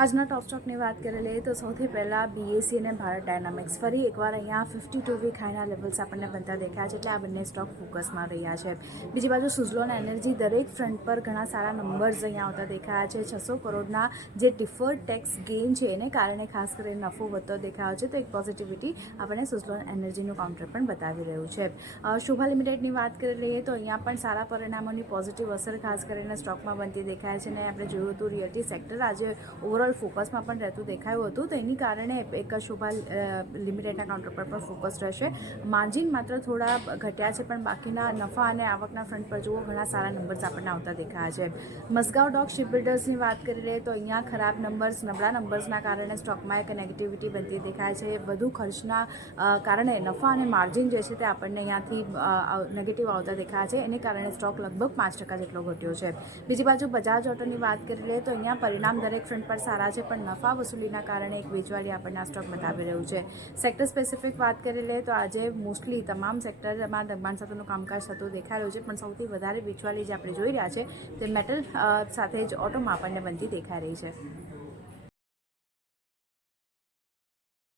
આજના ટોપ સ્ટોકની વાત કરી લઈએ તો સૌથી પહેલાં બીએસસી અને ભારત ડાયનામિક્સ ફરી એકવાર અહીંયા 52 વીક હાઈના લેવલ્સ આપણને બનતા દેખાયા છે, એટલે આ બંને સ્ટોક ફોકસમાં રહ્યા છે. બીજી બાજુ સુઝલોન એનર્જી દરેક ફ્રન્ટ પર ઘણા સારા નંબર્સ અહીંયા આવતા દેખાયા છે. 600 કરોડના જે ડિફર્ડ ટેક્સ ગેઇન છે એને કારણે ખાસ કરીને નફો વધતો દેખાયો છે, તો એક પોઝિટિવિટી આપણને સુઝલોન એનર્જીનું કાઉન્ટર પણ બતાવી રહ્યું છે. શોભા લિમિટેડની વાત કરી લઈએ તો અહીંયા પણ સારા પરિણામોની પોઝિટિવ અસર ખાસ કરીને સ્ટોકમાં બનતી દેખાય છે, અને આપણે જોયું હતું રિયલ્ટી સેક્ટર આજે ઓવરઓલ ફોકસમાં પણ રહેતું દેખાયું હતું, તો એની કારણે એક શોભા લિમિટેડના કાઉન્ટર પર પણ ફોકસ રહેશે. માર્જિન માત્ર થોડા ઘટ્યા છે, પણ બાકીના નફા અને આવકના ફ્રન્ટ પર જુઓ ઘણા સારા નંબર્સ આપણને આવતા દેખાયા છે. મઝગાંવ ડોક શિપબિલ્ડર્સની વાત કરી લઈએ તો અહીંયા ખરાબ નંબર્સ, નબળા નંબર્સના કારણે સ્ટોકમાં એક નેગેટિવિટી બનતી દેખાય છે. વધુ ખર્ચના કારણે નફા અને માર્જિન જે છે તે આપણને અહીંયાથી નેગેટિવ આવતા દેખાયા છે, એને કારણે સ્ટોક લગભગ 5% જેટલો ઘટ્યો છે. બીજી બાજુ બજાજ ઓટોની વાત કરી લઈએ તો અહીંયા પરિણામ દરેક ફ્રન્ટ પર સારા છે, પણ નફા વસૂલીના કારણે એક વેચવાલી આપણને આ સ્ટોક બતાવી રહ્યું છે. સેક્ટર સ્પેસિફિક વાત કરી લઈએ તો આજે મોસ્ટલી તમામ સેક્ટરમાં દરમિયાન સાથેનું કામકાજ થતું દેખાઈ રહ્યું છે, પણ સૌથી વધારે વેચવાલી જે આપણે જોઈ રહ્યા છે તે મેટલ સાથે જ ઓટોમાં આપણને બનતી દેખાઈ રહી છે.